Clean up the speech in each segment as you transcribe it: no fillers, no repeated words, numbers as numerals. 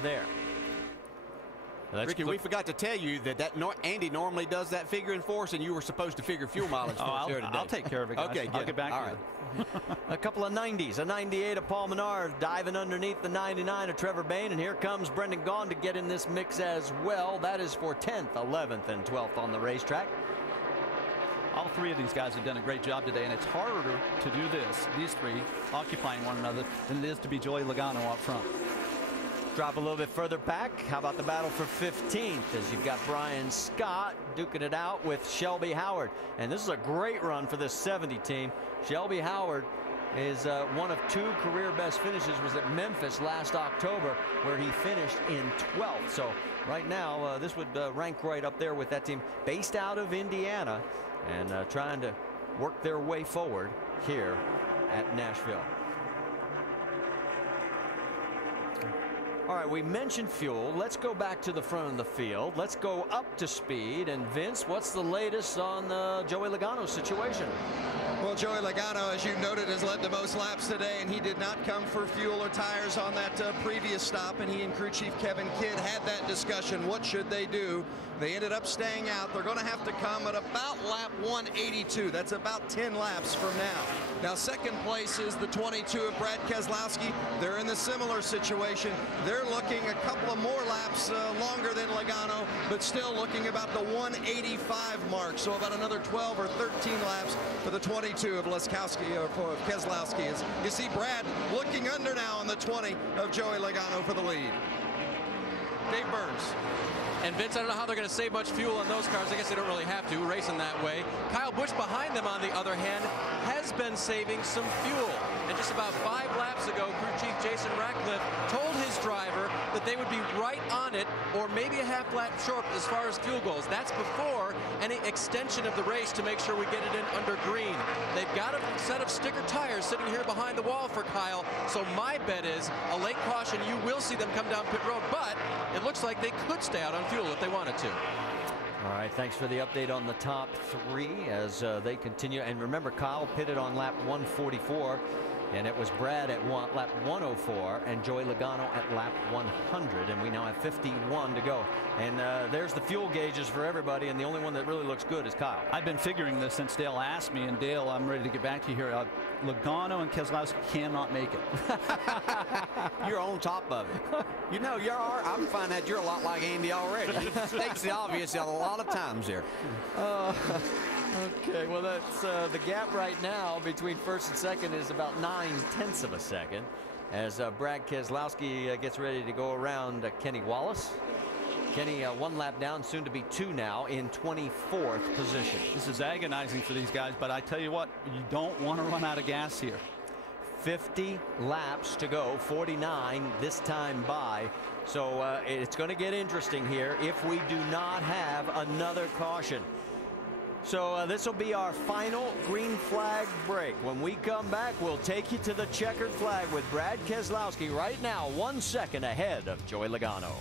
there. Ricky, we forgot to tell you that Andy normally does that figuring for us, and you were supposed to figure fuel mileage for us here today. I'll take care of it, guys. Okay, I'll get back to you. A couple of 90s, a 98 of Paul Menard diving underneath the 99 of Trevor Bayne, and here comes Brendan Gaughan to get in this mix as well. That is for 10th, 11th, and 12th on the racetrack. All three of these guys have done a great job today, and it's harder to do this, these three occupying one another, than it is to be Joey Logano up front. Drop a little bit further back. How about the battle for 15th as you've got Brian Scott duking it out with Shelby Howard. And this is a great run for this 70 team. Shelby Howard is one of 2 career best finishes, was at Memphis last October, where he finished in 12th. So right now this would rank right up there with that team based out of Indiana and trying to work their way forward here at Nashville. All right, we mentioned fuel. Let's go back to the front of the field. Let's go up to speed. And Vince, what's the latest on Joey Logano's situation? Well, Joey Logano, as you noted, has led the most laps today, and he did not come for fuel or tires on that previous stop, and he and crew chief Kevin Kidd had that discussion. What should they do? They ended up staying out. They're going to have to come at about lap 182. That's about 10 laps from now. Now, second place is the 22 of Brad Keselowski. They're in the similar situation. They're looking a couple of more laps longer than Logano, but still looking about the 185 mark. So about another 12 or 13 laps for the 22 of Keselowski. As you see Brad looking under now on the 20 of Joey Logano for the lead. Dave Burns. And Vince, I don't know how they're going to save much fuel on those cars. I guess they don't really have to, racing that way. Kyle Busch behind them, on the other hand, has been saving some fuel. And just about 5 laps ago, crew chief Jason Ratcliffe told his driver that they would be right on it, or maybe a half lap short as far as fuel goes. That's before any extension of the race to make sure we get it in under green. They've got a set of sticker tires sitting here behind the wall for Kyle. So my bet is a late caution. You will see them come down pit road, but it looks like they could stay out on fuel if they wanted to. All right, thanks for the update on the top 3 as they continue. And remember, Kyle pitted on lap 144, and it was Brad at lap 104 and Joey Logano at lap 100, and we now have 51 to go. And there's the fuel gauges for everybody, and the only one that really looks good is Kyle. I've been figuring this since Dale asked me, and Dale, I'm ready to get back to you here. Logano and Keselowski cannot make it. You're on top of it. You know, I'm finding that you're a lot like Andy already. He states the obvious a lot of times here. Okay, well, that's the gap right now between first and second is about 9/10 of a second as Brad Keselowski gets ready to go around Kenny Wallace. Kenny 1 lap down, soon to be 2 now, in 24th position. This is agonizing for these guys, but I tell you what, you don't want to run out of gas here. 50 laps to go, 49 this time by. So it's going to get interesting here if we do not have another caution. So this will be our final green flag break. When we come back, we'll take you to the checkered flag with Brad Keselowski right now 1 second ahead of Joey Logano.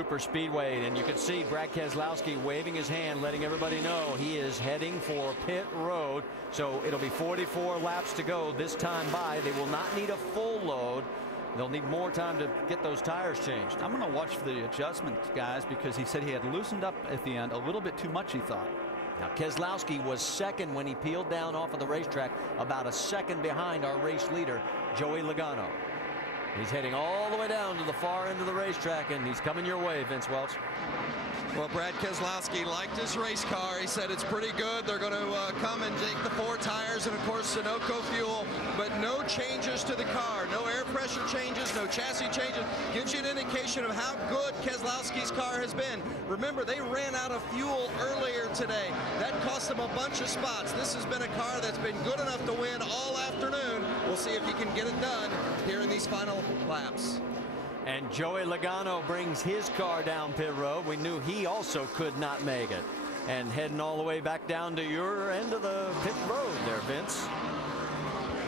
Superspeedway, and you can see Brad Keselowski waving his hand, letting everybody know he is heading for pit road. So it'll be 44 laps to go this time by. They will not need a full load. They'll need more time to get those tires changed. I'm going to watch for the adjustments, guys, because he said he had loosened up at the end a little bit too much, he thought. Now, Keselowski was second when he peeled down off of the racetrack, about a second behind our race leader, Joey Logano. He's heading all the way down to the far end of the racetrack, and he's coming your way, Vince Welch. Well, Brad Keselowski liked his race car. He said it's pretty good. They're going to come and take the 4 tires and, of course, Sunoco fuel, but no changes to the car. No air pressure changes, no chassis changes. Gives you an indication of how good Keselowski's car has been. Remember, they ran out of fuel earlier today. That cost them a bunch of spots. This has been a car that's been good enough to win all afternoon. We'll see if he can get it done here in these final laps. And Joey Logano brings his car down pit road. We knew he also could not make it. And heading all the way back down to your end of the pit road there, Vince.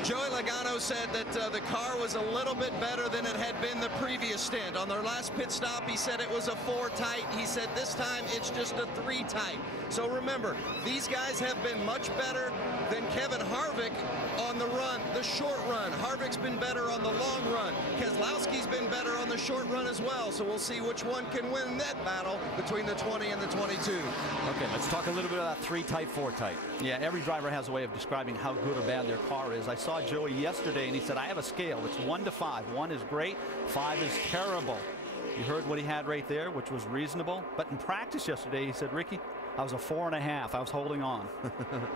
Joey Logano said that the car was a little bit better than it had been the previous stint. On their last pit stop, he said it was a 4 tight. He said this time it's just a 3 tight. So remember, these guys have been much better than Kevin Harvick on the run, the short run. Harvick's been better on the long run. Keselowski's been better on the short run as well. So we'll see which one can win that battle between the 20 and the 22. Okay, let's talk a little bit about 3 type, 4 type. Yeah, every driver has a way of describing how good or bad their car is. I saw Joey yesterday, and he said, I have a scale. It's 1 to 5. 1 is great, 5 is terrible. You heard what he had right there, which was reasonable. But in practice yesterday, he said, Ricky, I was a 4.5. I was holding on.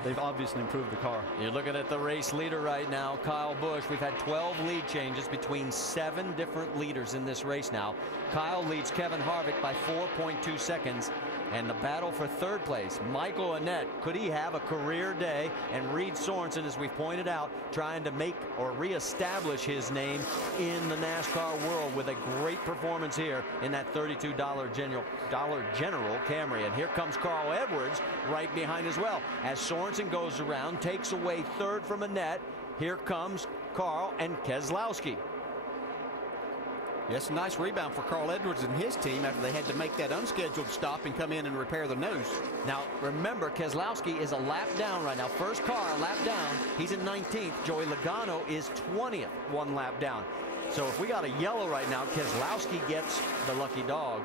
They've obviously improved the car. You're looking at the race leader right now, Kyle Busch. We've had 12 lead changes between 7 different leaders in this race now. Kyle leads Kevin Harvick by 4.2 seconds. And the battle for 3rd place, Michael Annett, could he have a career day? And Reed Sorensen, as we've pointed out, trying to make or reestablish his name in the NASCAR world with a great performance here in that $32 General Camry. And here comes Carl Edwards right behind as well. As Sorensen goes around, takes away 3rd from Annett. Here comes Carl and Keselowski. Yes, a nice rebound for Carl Edwards and his team after they had to make that unscheduled stop and come in and repair the nose. Now, remember, Keselowski is a lap down right now. First car, a lap down. He's in 19th. Joey Logano is 20th, 1 lap down. So if we got a yellow right now, Keselowski gets the lucky dog.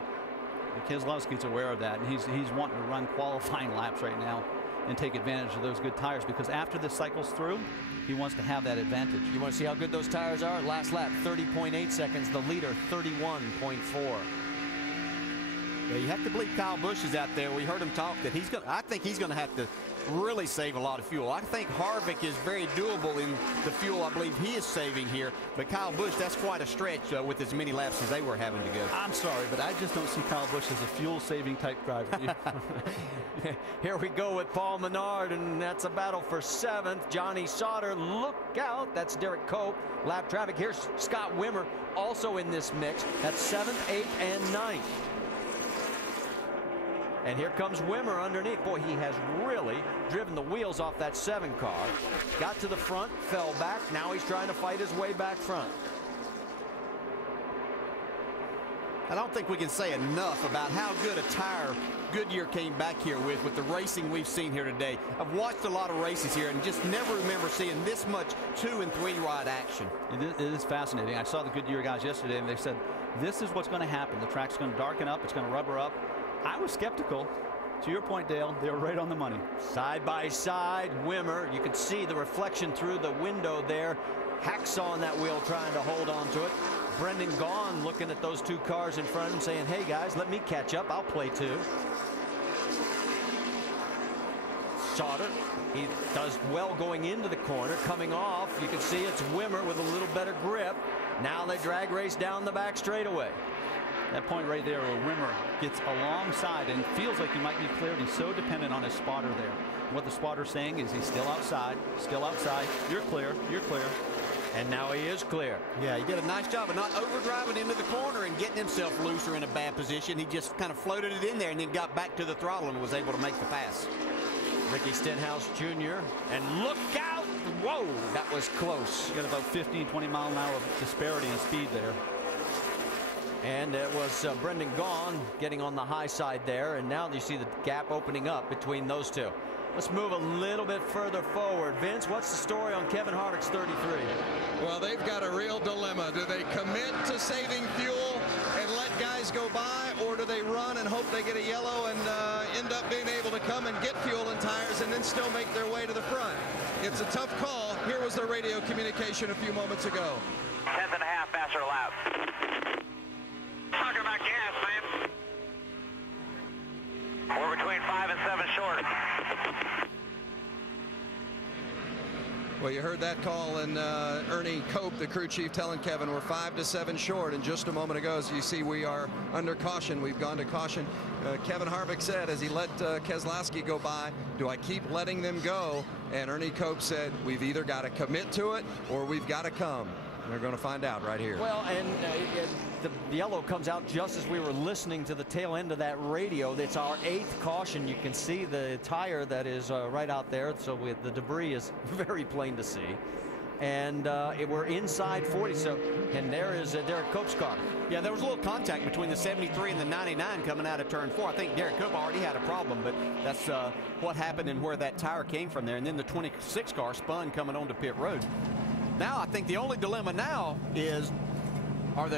Keselowski's aware of that, and he's wanting to run qualifying laps right now and take advantage of those good tires, because after this cycle's through, he wants to have that advantage. You want to see how good those tires are? Last lap, 30.8 seconds. The leader, 31.4. Yeah, you have to believe Kyle Busch is out there. We heard him talk that I think he's going to have to really save a lot of fuel. I think Harvick is very doable in the fuel I believe he is saving here. But Kyle Busch, that's quite a stretch with as many laps as they were having to go. I'm sorry, but I just don't see Kyle Busch as a fuel-saving type driver. Here we go with Paul Menard, and that's a battle for 7th. Johnny Sauter, look out. That's Derek Cope. Lap traffic. Here's Scott Wimmer also in this mix. That's 7th, 8th, and 9th. And here comes Wimmer underneath. Boy, he has really driven the wheels off that 7 car. Got to the front, fell back. Now he's trying to fight his way back front. I don't think we can say enough about how good a tire Goodyear came back here with the racing we've seen here today. I've watched a lot of races here and just never remember seeing this much 2- and 3-ride action. It is fascinating. I saw the Goodyear guys yesterday, and they said, this is what's going to happen. The track's going to darken up. It's going to rubber up. I was skeptical. To your point, Dale, they were right on the money. Side by side, Wimmer. You can see the reflection through the window there. Hacksaw on that wheel trying to hold on to it. Brendan Gaughan looking at those 2 cars in front of him saying, hey guys, let me catch up. I'll play too. Sauter, he does well going into the corner. Coming off, you can see it's Wimmer with a little better grip. Now they drag race down the back straightaway. That point right there where Wimmer gets alongside and feels like he might be cleared. He's so dependent on his spotter there. What the spotter's saying is he's still outside, you're clear, you're clear. And now he is clear. Yeah, he did a nice job of not overdriving into the corner and getting himself looser in a bad position. He just kind of floated it in there and then got back to the throttle and was able to make the pass. Ricky Stenhouse Jr. And look out! Whoa, that was close. You got about 15, 20 mile an hour disparity in speed there. And it was Brendan Gaughan getting on the high side there. And now you see the gap opening up between those 2. Let's move a little bit further forward. Vince, what's the story on Kevin Harvick's 33? Well, they've got a real dilemma. Do they commit to saving fuel and let guys go by, or do they run and hope they get a yellow and end up being able to come and get fuel and tires and then still make their way to the front? It's a tough call. Here was the radio communication a few moments ago. 10th and a half faster lap. Talking about gas, man. We're between 5 and 7 short. Well, you heard that call, and Ernie Cope, the crew chief, telling Kevin we're 5 to 7 short. And just a moment ago, as you see, we are under caution. We've gone to caution. Kevin Harvick said as he let Keselowski go by, do I keep letting them go? And Ernie Cope said, we've either got to commit to it or we've got to come. And they're going to find out right here. Well, and the yellow comes out just as we were listening to the tail end of that radio. It's our 8th caution. You can see the tire that is right out there. So the debris is very plain to see. and we're inside 40. So, and there is Derek Cope's car. Yeah, there was a little contact between the 73 and the 99 coming out of turn 4. I think Derek Cope already had a problem, but that's what happened and where that tire came from there. And then the 26 car spun coming onto pit road. Now I think the only dilemma now is, are the